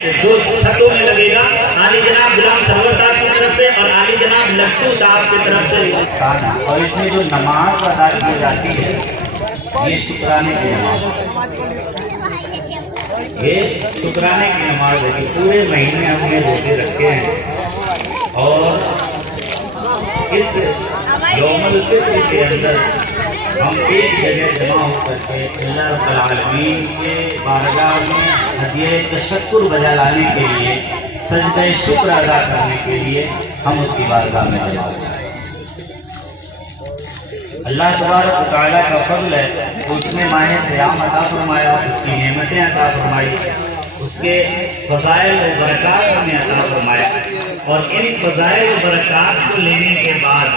जो छतों में लगेगा आली जनाब गुलाम सरवर साहब की तरफ से और आली जनाब लट्टू साहब की तरफ से। और इसमें जो नमाज अदा की जाती है ये शुक्राने की नमाज, ये शुक्राने की नमाज है कि पूरे महीने हमने रोजे रखे हैं और इस यौमुल फित्र के अंदर हम एक जगह जमा होकर के अल्लाह रब्बुल आलमीन के बारगाह में हदिया तशक्कुर बजा लाने के लिए, सजदा शुक्र अदा करने के लिए हम उसकी बारगाह में जमा होते हैं। अल्लाह तबारक व तआला का फज़ल है, उसने माह सियाम अता फरमाया, उसकी नेमतें अता फरमाई, उसके फ़ज़ाइल व बरक़ात हमें अता फरमाया और इन फ़ज़ाइल व बरक़ात को लेने के बाद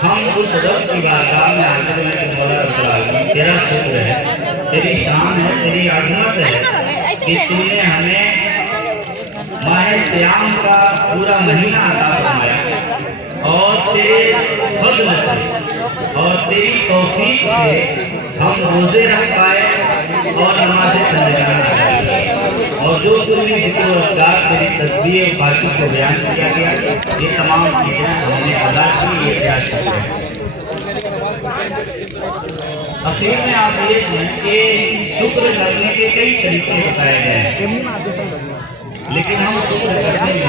हम उस रब की बारगाह में आकर में कि मौला रब्बुल आलमीन तेरा शुक्र है, तेरी शान है, तेरी अज़मत है कि तूने हमें माह सियाम का पूरा महीना अता फरमाया और तेरे फज़ल से और तेरी तौफीक से हम रोज़े रख पाए और नमाज़ें तंजीम और जो तुमने जिक्र अज़कार तेरी तस्बीह बाकी को बयान किया गया, ये तमाम चीज़ें हमने अदा की, ये क्या शुक्र है। आखिर में आप ये सुनें कि शुक्र करने के कई तरीके बताए गए हैं, लेकिन हम शुक्र करने में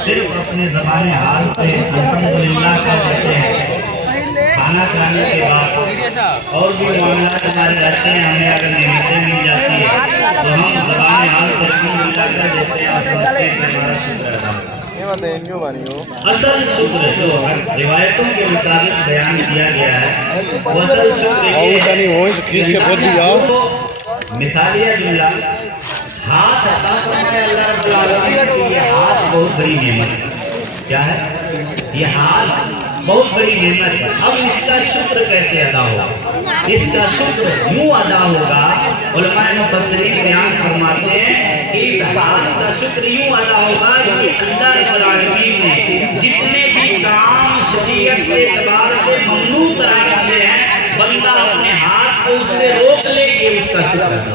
सिर्फ अपने ज़बान हाल से अल्हम्दुलिल्लाह कर देते हैं। खाना खाने के बाद और भी मामलात हमारे रहते हैं, हमें अगर नेमतें मिल जाती है तो हम ज़बान हाल से अल्हम्दुलिल्लाह कर देते हैं और समझते हैं कि हमारा शुक्र अदा है। असल शुक्र जो रिवायतों के मुताबिक बयान किया गया है वो असल शुक्र मिसालिया जुमला हाथ अता फरमाया अल्लाह रब्बुल आलमीन की, ये हाथ बहुत बड़ी नेमत है। क्या है ये हाथ? बहुत बड़ी नेमत है। अब इसका शुक्र कैसे अदा होगा? इसका शुक्र यूँ अदा होगा, उलमाए मुफस्सिरीन बयान फरमाते हैं कि इस हाथ का शुक्र यूँ अदा होगा कि अल्लाह रब्बुल आलमीन ने जितने भी काम शरीयत के एतबार से ममनू करार किए हैं, बंदा अपने हाथ को उससे रोक ले, ये उसका शुक्र अदा।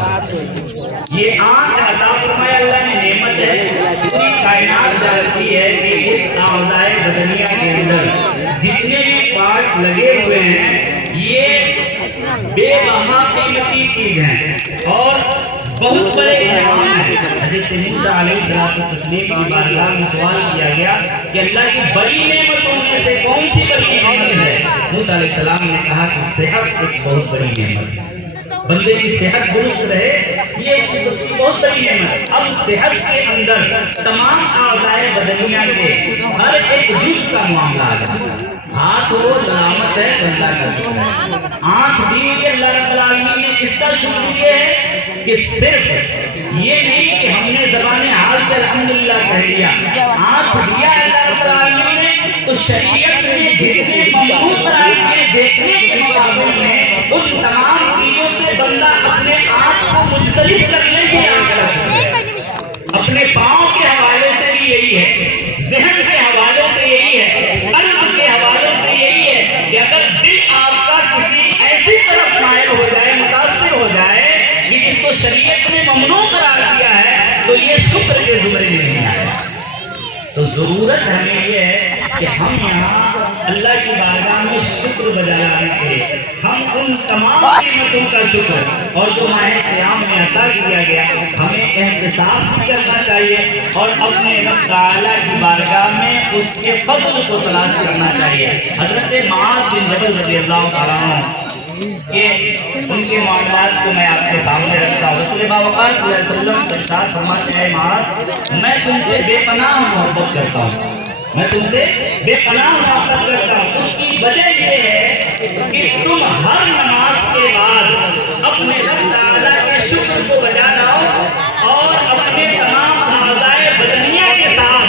ये आँख अता फरमाया अल्लाह ने नेमत है। पूरी कायनात जानती है कि इस आज़ाए बदनिया के अंदर जितने भी पार्ट लगे हुए हैं ये बेबहा कीमती चीज हैं और बहुत बड़े इनाम हैं। हज़रत मूसा अलैहिस्सलाम की बारगाह में सवाल किया गया कि अल्लाह की बड़ी नेमतों में से कौन सी बड़ी नेमत है? मूसा अलैहिस्सलाम ने कहा कि सेहत एक बहुत बड़ी नेमत है, बंदे की सेहत दुरुस्त रहे, ये बहुत बड़ी नेमत। अब सेहत के अंदर तमाम आज़ाए बदनिया के हर एक जुज़ का मामला आ जाता। हाथ वो सलामत है तो अल्लाह का शुक्र है। आँख दी हुई अल्लाह रब्बुल आलमीन ने, इसका शुक्र ये है कि सिर्फ ये नहीं कि हमने ज़बान हाल से अल्हम्दुलिल्लाह कह दिया, आँख दिया अल्लाह रब्बुल आलमीन ने तो शरीयत में जितने ममनू करार किए देखने के मुकाबले में उन तमाम चीज़ों से बंदा अपने आप को मुस्तरिफ कर ले, ये आँख का शुक्र है। अपने पाँव के हवाले से भी यही है, ज़हन के हवाले से यही है, कल्ब के हवाले से यही है कि अगर दिल आपका किसी ऐसी तरफ मायल हो जाए, मुतासिर हो जाए कि जिसको शरीयत में ममनू करार दिया है, तो ये शुक्र के ज़ुमरे में नहीं आया। तो ज़रूरत हमें ये है कि हम यहाँ अल्लाह की बारगाह में शुक्र बजा लाने के लिए हम उन तमाम नेमतों का शुक्र और जो माह सियाम में अता किया गया हमें एहतिसाब भी करना चाहिए और अपने रब ताला की बारगाह में उसके फज़ल को तलाश करना चाहिए। हज़रत मुआज़ बिन जबल रज़ियल्लाहु तआला अन्हु के उनके मामलात को मैं आपके सामने रखता हूँ। रसूल बावक़ार सल्लल्लाहु अलैहि वसल्लम इरशाद फरमाते हैं, मुआज़ मैं तुमसे बेपनाह मोहब्बत करता हूँ, मैं तुमसे बेपनाह मोहब्बत करता हूँ। उसकी वजह ये है कि तुम हर नमाज के बाद अपने रब ताला के शुक्र को बजा लाओ और अपने तमाम आज़ाए बदनिया के साथ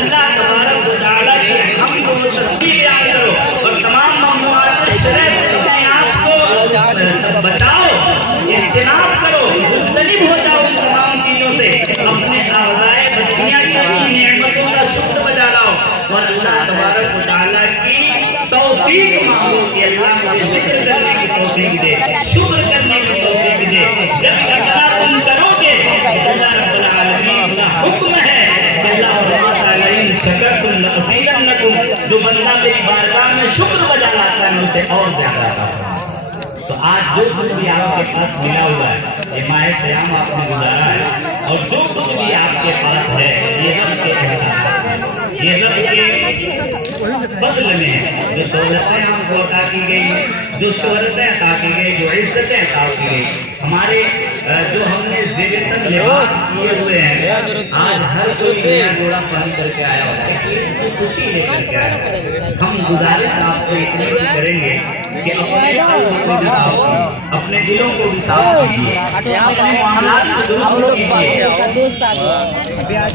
अल्लाह तबारक व तआला की हम्द व तस्बीह बयान करो और तमाम ममनूआत शरअ से अपने आप को बचाओ, इज्तिनाब करो, मुस्तनिब हो जाओ तमाम चीज़ों से, अपने आज़ाए बदनिया की नेमतों का शुक्र बजा लाओ और अल्लाह तबारक व तआला की तौफीक मांगो कि अल्लाह मुझे जिक्र करने की तौफीक दे, शुक्र करने की तौफीक दे। जब तुम करोगे अल्लाह रब्बुल आलमीन से और ज्यादा अता फरमाए। तो आज जो कुछ भी आपके पास मिला हुआ है, ये माह सियाम आपने गुजारा है, और जो कुछ भी आपके पास है ये रब के एहसान है, ये रब के फजल में है। जो दौलतें हमको अता की गई, जो शोहरतें अता की गई, जो इज्जतें अता की गई, हमारे जो हमने ज़ेब-ए-तन लिबास किए हुए हैं, आज हर कोई नया जोड़ा पहन करके आया हुआ है, तो खुशी लेकर के आया है। हम गुजारिश आपसे इतनी सी करेंगे कि अपने कल्ब को भी साफ कीजिए, अपने दिलों को भी साफ कीजिए, अपने मामलात को दुरुस्त कीजिए।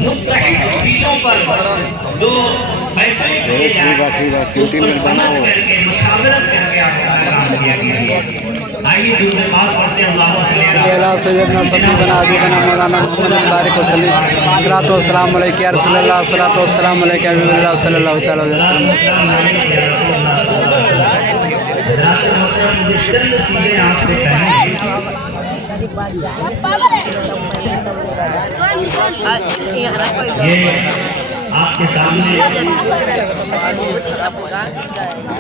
मुत्तहिद चीजों पर जो फैसले किए जाए उस पर समझ करके मशावरत करके आप काम किया कीजिए। आइए दुरूद पाक पढ़ते हैं। अल्लाह सैयदना सफीना हबीबना मौलाना मुहम्मद बारिक वसल्लम सल्लल्लाहु अलैहि वसल्लम या रसूल अल्लाह सल्लल्लाहु अलैहि वसल्लम या हबीबल्लाह सल्लल्लाहु अलैहि वसल्लम। मुझे चंद चीजें आपसे कहेंगे। ये आपके सामने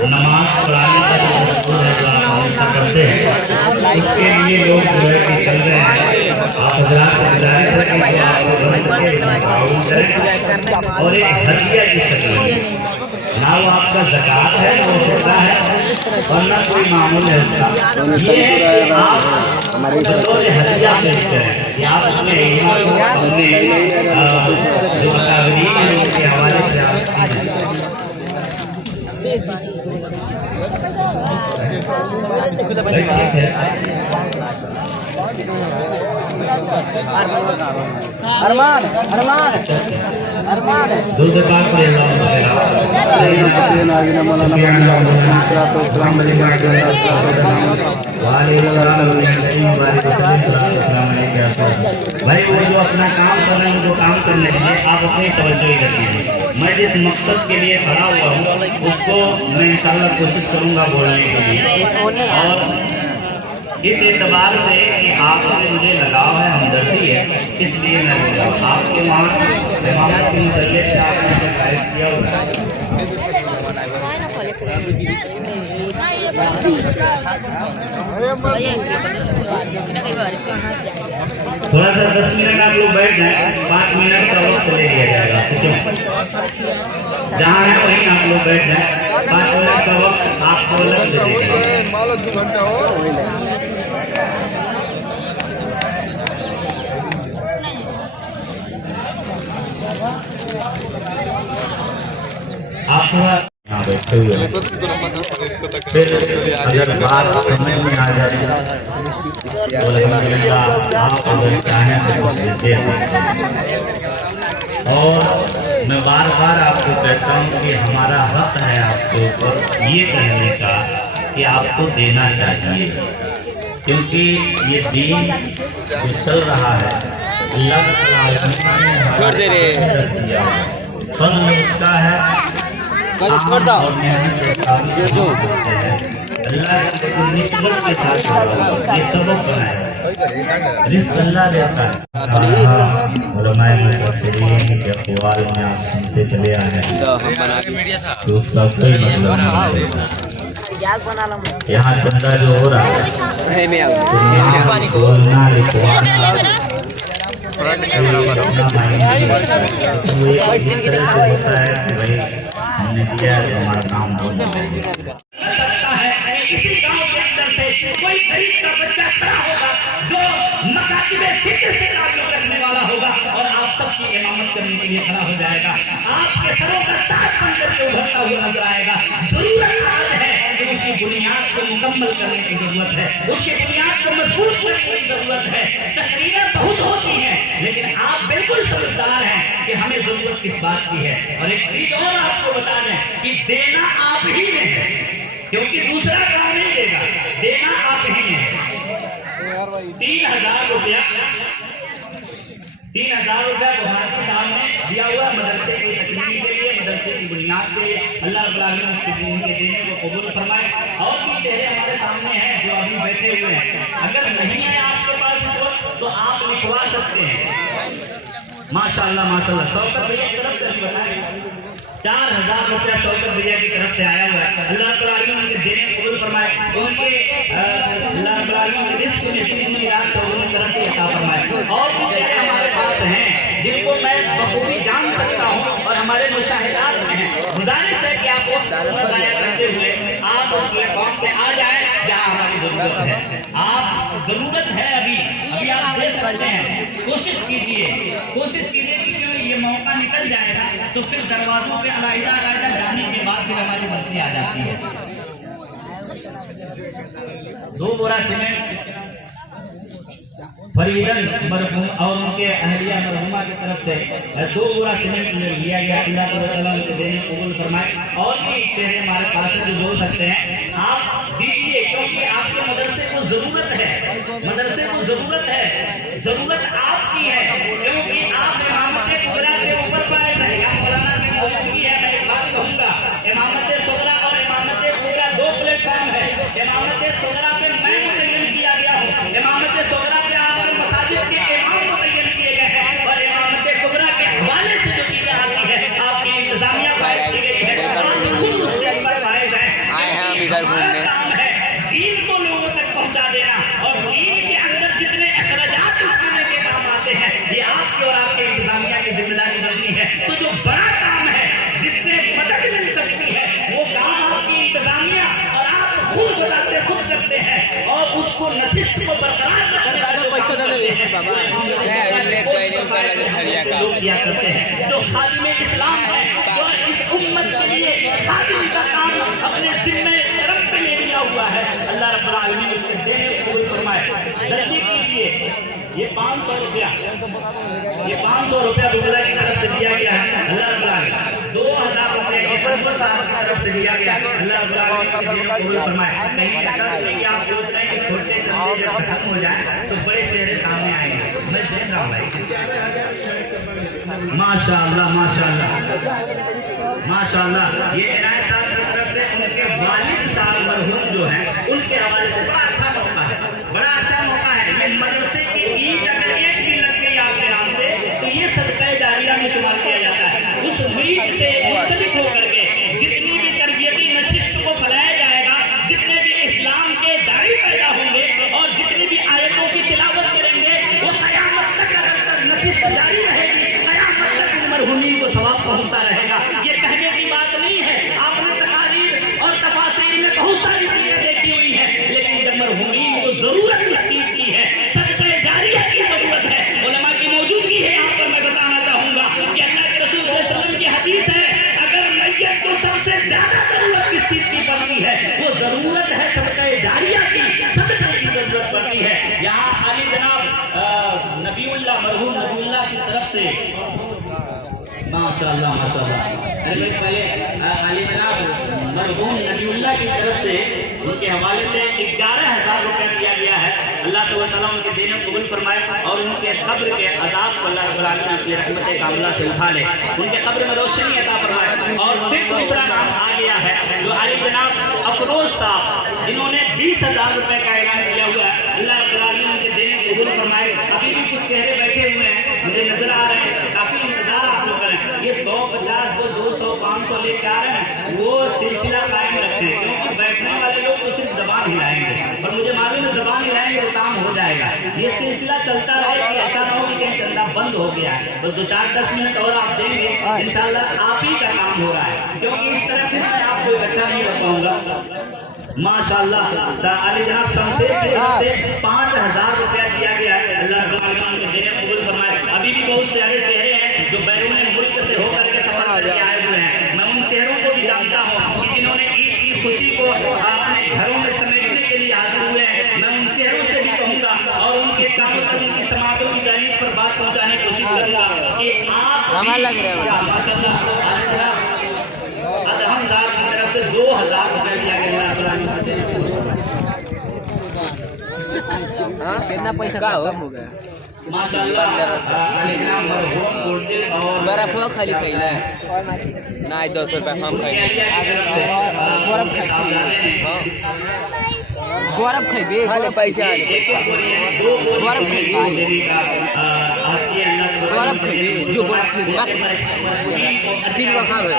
नमाज पढ़ाने का जो दस्तूर है जो आप हमेशा करते हैं, उसके लिए लोग जो है कि चल रहे हैं। आप हजरात से गुजारिश है कि वो आपसे बन सके इसमें ताउन करें, और एक हदिया की शक्ल में, ना वो आपका ज़कात है, वो होता है, और ना कोई मामूल है उसका। ये है कि आप बतौर हदिया पेश करें कि आप अपने ईमान को अपने जो अकाबरीन हैं उनके हवाले से आप अरमान अरमान अरमान दूध पाक पर सैयदना सफीना हबीबना मौलाना मुहम्मद सल्लल्लाहु अलैहि वसल्लम भाई वो जो अपना काम कर रहे हैं, जो काम करने के लिए आप अपनी तवज्जो ही रखिए। मैं जिस मकसद के लिए खड़ा हुआ हूँ उसको मैं इंशाल्लाह कोशिश करूँगा बोलने के लिए, और इस एतबार से कि आपसे मुझे लगाव है, हमदर्दी है, इसलिए मैं बोल रहा हूँ। आपके वहाँ इमामत के मसले से आपने जो फैज किया हुआ है, थोड़ा सा 10 मिनट आप लोग बैठ जाएं, 5 मिनट का वक्त ले लिया जाएगा, ठीक है? जहाँ है वहीं आप लोग बैठ जाएं, 5 मिनट का वक्त आपको अलग से देगा। आप थोड़ा यहाँ बैठे हुए हैं, फिर अगर बात समझ में आ जाए तो अल्हम्दुलिल्लाह आप अगर चाहें तो कुछ दे सकते हैं। और मैं बार बार आपको कहता हूँ कि हमारा हक है आपके ऊपर ये कहने का कि आपको देना चाहिए, क्योंकि ये दीन जो चल रहा है अल्लाह छोड़ दे रहे फज़्ल उसका है, और मेहनत जो अल्लाह की निस्बत के साथ ये सबक बनाए, रिज़्क़ अल्लाह देता है। उलमाए मुफस्सिरीन के अक़वाल में आप सुनते चले आए हैं तो उसका कोई मतलब नहीं। यहाँ चंदा जो हो रहा है बोलना लिखवाना होता है कि भाई हमने दिया है हमारा काम हो सकता है। इसी गांव के अंदर से कोई गरीब का बच्चा खड़ा होगा जो मकातिबे फिक्र से ताल्लुक रखने वाला होगा और आप सबकी इमामत करने के लिए खड़ा हो जाएगा, आपके सरों का ताज बन करके उभरता हुआ नजर आएगा। जरूरत आज है कि उसकी बुनियाद को मुकम्मल करने की जरूरत है, उसकी बुनियाद को मजबूत करने की जरूरत है। तकरीरें बहुत होती हैं, लेकिन आप बिल्कुल समझदार हैं कि हमें जरूरत किस बात की है। और एक चीज और आपको बता दें कि देना आप ही में है, क्योंकि दूसरा काम नहीं देगा, देना आप ही में है। 3,000 रुपया तुम्हारे सामने दिया हुआ मदरसे की तकमील के लिए, मदरसे की बुनियाद के लिए। अल्लाह रब्बुल आलमीन उसके दीन के देने को कबूल फरमाए। और भी चेहरे हमारे सामने हैं जो अभी बैठे हुए हैं, अगर नहीं है आपके पास इस वक्त तो आप लिखवा सकते हैं। माशाअल्लाह माशाअल्लाह। शौकत भैया एक तरफ से बताएं, 4000 रुपया शौकत भैया की तरफ से आया हुआ है। अल्लाह रब्बुल आलमीन उनके देने को कबूल फरमाए, उनके अल्लाह रब्बुल आलमीन के रिस्क में दुनिया रात से उन्हें तरक्की अता फरमाए। और भी चेहरे हमारे पास हैं जिनको मैं बखूबी जान सकता हूँ और हमारे मुशाहिदात में हैं। गुजारिश है कि आप वक्त ज़ाया करते हुए आप उस प्लेटफॉर्म पे आ जाएं जहाँ हमारी ज़रूरत है। आप ज़रूरत है अभी आप दे सकते हैं। कोशिश कीजिए कि ये मौका निकल जाएगा तो फिर दरवाजों पे अलग-अलग जाने के बाद फिर हमारी मर्जी आ जाती है। 2 बोरा सीमेंट फरीदन मरहूम और उनके अहलिया मरहूमा की तरफ से 2 बोरा सीमेंट लिया गया। अल्लाह ताला उनके देने को कबूल फरमाए। और भी चेहरे हमारे पास जो बोल सकते हैं आप दीजिए, क्योंकि आपके मदरसे को जरूरत है, जरूरत आपकी है, क्योंकि आप इमामत कुबरा के ऊपर पाए रहेगा। मौलाना की मौजूदगी है। मैं एक बात कहूँगा, इमामत सुगरा और इमामत कुबरा 2 प्लेटफॉर्म है। इमामत सुगरा पे मैं मुतय्यन किया गया हूँ, इमामत सुगरा पे आपके मसाजिद के इमाम मुतय्यन किए गए हैं, और इमामत कुबरा के हवाले से जो चीजें आती है आपकी इंतजामिया फायज की गई है, आप खुद उस चीज पर फायज हैं। काम है दीन को लोगों तक पहुँचा देना, और दीन के अंदर जितने अखराजात उठाने के काम आते हैं ये आपकी और आपके इंतजामिया की जिम्मेदारी बनती है। तो जो बड़ा काम है जिससे मदद मिल सकती है वो काम आपकी इंतजामिया और आप खुद बताते खुद करते हैं, और उसको नशिस्त को बरकरार पैसा लोग किया करते हैं। जो खादिम इस्लाम है, जो इस उम्मत के लिए खादिम का काम अपने जिम्मे करम पे ले लिया हुआ है, अल्लाह रब्बुल आलमीन उसके देने को कबूल फरमाए। जल्दी कीजिए। ये 500 रुपया दुबला की तरफ से दिया गया है। अल्लाह रब्बुल आलमीन 2000 रुपये की तरफ से दिया गया है। अल्लाह रब्बुल आलमीन कबूल फरमाए। कहीं ऐसा नहीं कि आप सोच रहे हैं कि छोटे चंदे जब खत्म हो जाए तो बड़े चेहरे सामने आएंगे। मैं देख रहा हूँ भाई, माशाअल्लाह माशाअल्लाह। ये इनायत साहब की तरफ से उनके वालिद साहब मरहूम जो हैं उनके हवाले से बड़ा अच्छा मौका है। ये मदरसे की ईंट अगर एक भी लग गई आपके नाम से तो ये सदका जारिया में शुमार किया जाता है। उस ईंट से मुख्तलिफ होकर के जितनी भी तरबियती नशिस्त को फैलाया जाएगा, जितने भी इस्लाम के दाई पैदा होंगे और जितनी भी आयतों की तिलावत करेंगे, वो क़यामत तक अगर नशिस्त जारी रहेगी, क़यामत तक उन मरहूमीन को सवाब पहुँचता रहेगा। ये कहने की बात नहीं है, आपने तकारीर और तफासीर में बहुत सारी चीजें देखी हुई है, लेकिन जब मरहूमीन को जरूरत इस चीज की है, सदका जारिया की जरूरत है, उलमा की मौजूदगी है। यहाँ पर मैं बताना चाहूंगा कि अल्लाह के रसूल सल्लल्लाहु अलैहि वसल्लम की हदीस है, अगर मैयत को सबसे ज्यादा जरूरत किस चीज की पड़ती है, वो जरूरत है सदका जारिया की, सदका की जरूरत पड़ती है। यहाँ अली जनाब नबीउल्लाह मरहूम नबीउल्लाह की तरफ से माशाअल्लाह पहले अली जनाब मरहूम नबीउल्लाह की तरफ से उनके हवाले से 11,000 रुपया दिया गया है। अल्लाह ताला उनके देने को कबूल फरमाए और उनके कब्र के अज़ाब को अल्लाह रब्बुल आलमीन अपनी रहमत कामिला से उठा ले, उनके कब्र में रोशनी अता फरमाए। और फिर दूसरा नाम आ गया है जो अली जनाब अफरोज साहब, जिन्होंने 20,000 रुपये का ऐलान किया हुआ है। अल्लाह रब्बुल आलमीन उनके देने को कबूल फरमाए। अभी भी कुछ चेहरे बैठे हुए हैं, मुझे नजर आ रहे हैं, काफी इंतजार आप लोग करें। ये 150 को 200 500 लेके आ रहे हैं, वो सिलसिला कायम रखें, क्योंकि बैठने वाले लोग तो सिर्फ जबान हिलाएंगे, और मुझे मालूम है जबान हिलाएंगे तो काम हो जाएगा। ये सिलसिला चलता रहे कि ऐसा ना हो कि कहीं धंधा बंद हो गया है, तो 2-4-10 मिनट और आप देंगे, इंशाल्लाह आप ही का काम हो रहा है, क्योंकि इस तरह फिर मैं आपको इकट्ठा नहीं रख पाऊंगा। माशाअल्लाह अली जनाब शमशेर की तरफ से 5,000 रुपया दिया गया है। अल्लाह के देने को कबूल फरमाए। अभी भी बहुत सारे चेहरे हैं जो बैरून मुल्क से होकर के सफर करके आए हुए हैं। मैं उन चेहरों को भी जानता हूँ कि जिन्होंने ईद की खुशी को अपने घरों में समेटने के लिए हाजिर हुए हैं। मैं उन चेहरों से भी कहूँगा और उनके कामों तक उनकी समातों की जानिब पर बात पहुँचाने की कोशिश करूँगा कि आप माशाअल्लाह हम साहब की तरफ से 2,000 रुपये दिया गया। कितना पैसा कम हो गया माशाअल्लाह। बर्फ हो खाली पहले ना 200 रुपया कम खाई गौरव खाई पैसा बर्फ जो तीन का खाब है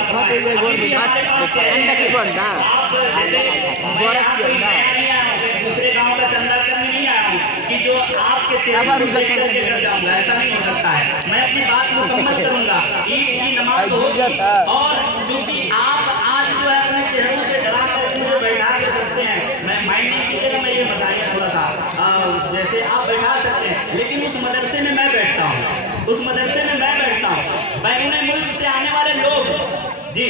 दूसरे गांव का चंदा करने नहीं आया हूँ कि जो आपके चेहरे को देख करके डर जाऊंगा, ऐसा नहीं हो सकता है। मैं अपनी बात मुकम्मल करूंगा। ईद की नमाज होगी और चूंकि आप आज जो है अपने चेहरों से डरा कर मुझे बैठा के सकते हैं, मैं माइंड नहीं कीजिएगा, मैं ये बताइए थोड़ा सा जैसे आप बैठा सकते हैं, लेकिन उस मदरसे में मैं बैठता हूँ, उस मदरसे में मैं बैठता हूँ। बैरूने मुल्क से आने वाले लोग जी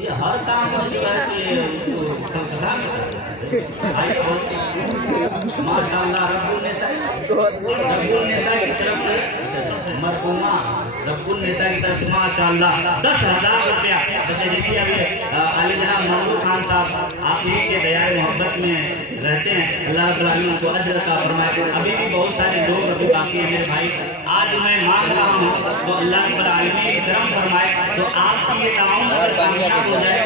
ये हर काम में जो है कि माशाअल्लाह रब्बुल नेसा की तरफ से मरहुमा रब्बुल नेसा की तरफ से माशाअल्लाह 10,000 रुपया देखिए। अभी आली जनाब महबूब खान साहब आप ही के दया मोहब्बत में रहते हैं, अल्लाह रब्बुल आलमीन उनको अजर अता फरमाए। अभी भी बहुत सारे लोग अभी बाकी है मेरे भाई, आज मैं मांग रहा हूँ तो अल्लाह रब्बुल आलमीन करम फरमाए तो आपकी ये ताउन अगर कामयाब हो जाए।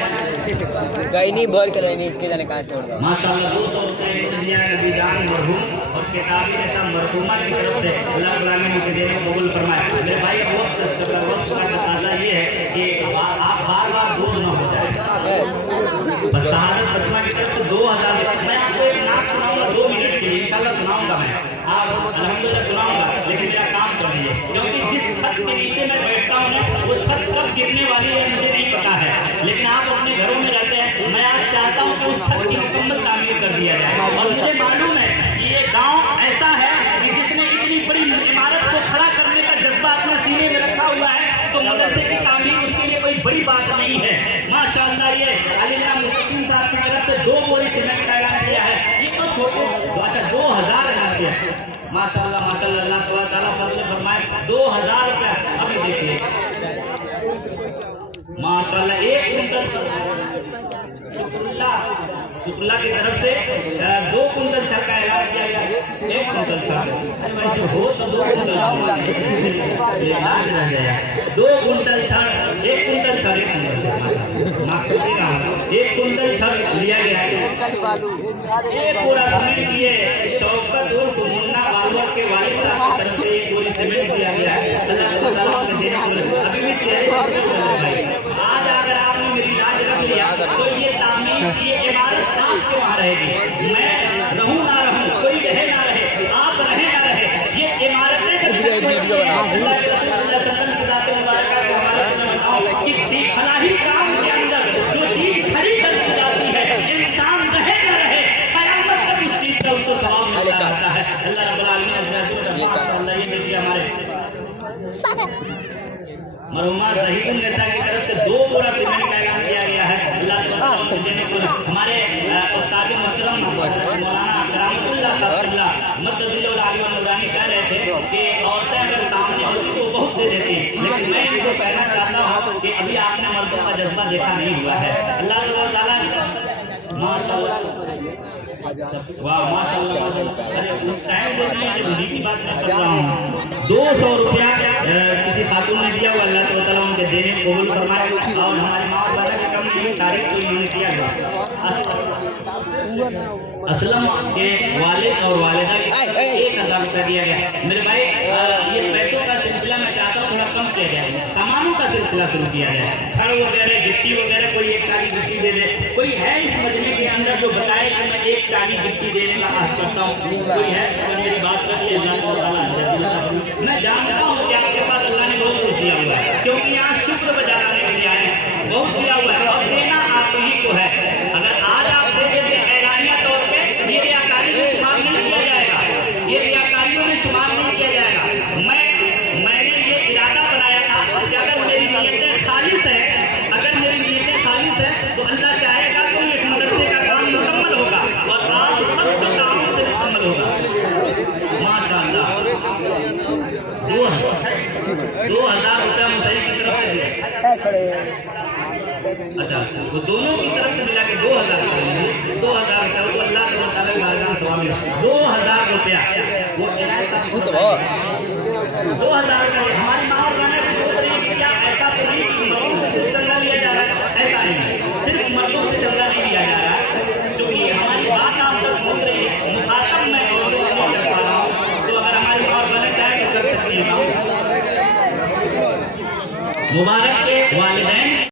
गई नहीं भर कर नहीं इसके जाने कहाँ छोड़ दो माशाअल्लाह 200 रुपये दिया नबी जान मरहूम और किताबी जैसा मरहूमा की तरफ से अल्लाह रब्बुल आलमीन उनके देने को कबूल फरमाए। मेरे भाई वक्त का तकाजा ये है कि आप बार बार दूर न हो जाए। शहादत बचमा की तरफ से 2,000 रुपये मैं आपको एक नाम सुनाऊंगा 2 मिनट के लिए, इंशाल्लाह सुनाऊंगा मैं, आप अल्हम्दुलिल्लाह सुनाऊंगा, लेकिन मेरा काम कर लीजिए क्योंकि जिस छत के नीचे मैं बैठता हूँ वो छत कब गिरने वाली है मुझे नहीं पता है, लेकिन आप अपने घरों में रहते हैं, मैं आज चाहता हूँ कि उस छत की मुकम्मल तामीर कर दिया जाए। और मुझे मालूम है कि ये गाँव ऐसा है कि जिसने इतनी बड़ी इमारत को खड़ा करने का जज्बा अपने सीने में रखा हुआ है, तो मदरसे की तामीर उसके लिए कोई बड़ी बात नहीं है। माशाअल्लाह ये अली जनाब मुस्तकीम साहब की तरफ से 2 बोरी सीमेंट का ऐलान किया है, ये तो छोटे 2,000 ऐलान किया माशाअल्लाह माशाअल्लाह, अल्लाह ताला फजल फरमाए। 2,000 रुपया अभी देखिए माशाअल्लाह 1 कुंटल शुक्ला की तरफ से 2 कुंटल छड़ का ऐलान किया गया। 1 कुंटल छड़ हो तो 2 कुंटल लाज रह गया। 2 कुंटल छड़ 1 कुंटल छड़ 1 कुंटल छड़ लिया गया है। ये पूरा सीमेंट ये शौकत उर्फ मुन्ना वालवा के वालिद साहब की तरफ से एक पूरी सीमेंट दिया गया है। अल्लाह ताला ने देने को अभी भी चेहरे आज अगर आपने मेरी लाज रख लिया तो ये तामीर ये इमारत आपके वहाँ रहेगी। मैं रहूँ ना रहूँ, कोई रहे ना रहे, आप रहे ना रहे, ये इमारतें की फलाही काम के अंदर जो चीज खड़ी कर जाती है, इंसान रहे ना रहे, कयामत तक उस चीज का उसको सवाब मिलता रहता है। अल्लाह रब्बुल आलमीन माशाअल्लाह ये देखिए हमारे मरहुमा शहीदुल निसा की तरफ से 2 बोरा सीमेंट का ऐलान किया गया है। अल्लाह देने को हमारे उस्ताद मोहतरम मौलाना करामतुल्लाह साहब मद्दुल आली व नूरानी कह रहे थे कि औरतें अगर सामने होती तो बहुत दे देती, लेकिन मैं इनको कहना चाहता हूँ कि अभी आपने मर्दों का जज्बा देखा नहीं हुआ है। अल्लाह ताला माशाअल्लाह वाह माशाअल्लाह उस टाइम देखिए उन्हीं की बात मैं कर रहा हूँ। 200 रुपया किसी खातून ने दिया हुआ, अल्लाह ताला उनके देने को कबूल फरमाए। और हमारी माँ वाला की कम नहीं तारीफ को इन्होंने किया है। असलम के वालिद और वालिदा की 1,000 रुपया दिया गया। मेरे भाई ये पैसों का सिलसिला मैं चाहता हूँ थोड़ा कम किया जाए, सामानों का सिलसिला शुरू किया जाए। छड़ वगैरह गिट्टी वगैरह कोई एक काली गिट्टी दे दे, कोई है इस मजमे के अंदर जो बताए कि मैं एक काली गिट्टी देने का आस करता हूँ, कोई है? अगर मेरी बात रखिए मैं जानता हूँ कि आपके पास अल्लाह ने बहुत कुछ दिया हुआ है, क्योंकि यहाँ शुक्र बजा लाने के लिए आए हैं, बहुत दिया हुआ है और देना आप ही को है। अगर आज आप दे देते ऐलानिया तौर पे ये रियाकारी में शुमार नहीं किया जाएगा, ये रियाकारियों में शुमार नहीं किया जाएगा। मैंने ये इरादा बनाया था कि अगर मेरी नीयतें खालिस है, अगर मेरी नीयतें खालिस है तो अल्लाह चाहेगा तो इस मदरसे का काम मुकम्मल होगा और आप सबके काम से मुकम्मल होगा माशाअल्लाह। 2,000 रुपया मुसैब की तरफ से दिया। अच्छा वो दोनों की तरफ से मिला के 2,000 रुपया, 2,000 रुपया वो अल्लाह के ताला की बारगाह में सवाब मिला। 2,000 रुपया वो 2,000 रुपया हमारी माँ और बहनें भी सोच रही है कि क्या ऐसा तो नहीं कि मर्दों से चंदा लिया जा रहा है, ऐसा नहीं, सिर्फ मर्दों से चंदा नहीं लिया जा रहा है, क्योंकि हमारी मुबारक के वालिदैन